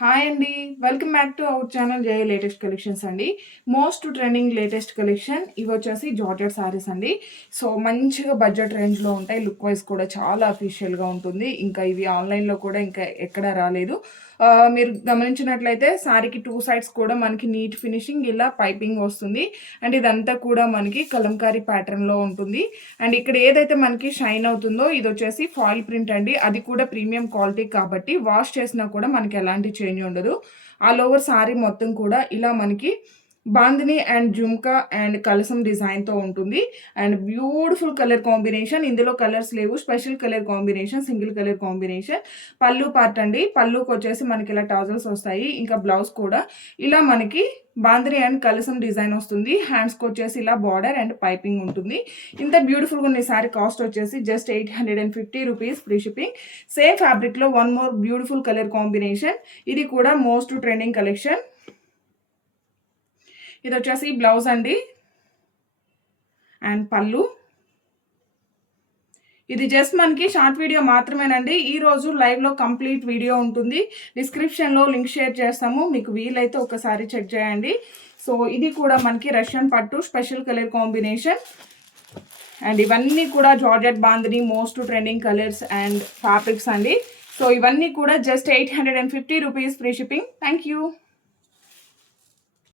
Hi అండి. Welcome back to our channel Jaya latest collections అండి. Most trending latest collection ఇవి వచ్చేసి georgette saris అండి. సో మంచిగా బడ్జెట్ రేంజ్లో ఉంటాయి. లుక్ వైజ్ కూడా చాలా అఫీషియల్గా ఉంటుంది. ఇంకా ఇవి ఆన్లైన్లో కూడా ఇంకా ఎక్కడ రాలేదు. మీరు గమనించినట్లయితే సారీకి 2 సైడ్స్ కూడా మనకి నీట్ ఫినిషింగ్ ఇలా పైపింగ్ వస్తుంది. అండ్ ఇదంతా కూడా మనకి కలంకారీ ప్యాటర్న్లో ఉంటుంది. అండ్ ఇక్కడ ఏదైతే మనకి షైన్ అవుతుందో ఇది వచ్చేసి ఫాయిల్ ప్రింట్ అండి. అది కూడా ప్రీమియం క్వాలిటీ కాబట్టి వాష్ చేసినా కూడా మనకి ఎలాంటి చేంజ్ ఉండదు. ఆల్ ఓవర్ సారీ మొత్తం కూడా ఇలా మనకి బాందిని అండ్ జుమ్కా అండ్ కలసం డిజైన్తో ఉంటుంది. And beautiful colour combination. ఇందులో కలర్స్ లేవు, special colour combination, single colour combination. పళ్ళు పార్ట్ అండి. పళ్ళుకి వచ్చేసి మనకి ఇలా టాజల్స్ వస్తాయి. ఇంకా బ్లౌజ్ కూడా ఇలా మనకి బాందిని అండ్ కలసం డిజైన్ వస్తుంది. హ్యాండ్స్కి వచ్చేసి ఇలా బార్డర్ అండ్ పైపింగ్ ఉంటుంది. ఇంత బ్యూటిఫుల్గా ఉన్న సారీ కాస్ట్ వచ్చేసి just 850 rupees free shipping. Same ఫ్యాబ్రిక్లో one more beautiful colour combination. ఇది కూడా మోస్ట్ ట్రెండింగ్ కలెక్షన్. ఇది వచ్చేసి బ్లౌజ్ అండి అండ్ పళ్ళు. ఇది జస్ట్ మనకి షార్ట్ వీడియో మాత్రమేనండి. ఈరోజు లైవ్లో కంప్లీట్ వీడియో ఉంటుంది. డిస్క్రిప్షన్లో లింక్ షేర్ చేస్తాము, మీకు వీలైతే ఒకసారి చెక్ చేయండి. సో ఇది కూడా మనకి రష్యన్ పట్టు స్పెషల్ కలర్ కాంబినేషన్. అండ్ ఇవన్నీ కూడా georgette bandhani most trending colours and fabrics అండి. సో ఇవన్నీ కూడా just 850 rupees free shipping. Thank you.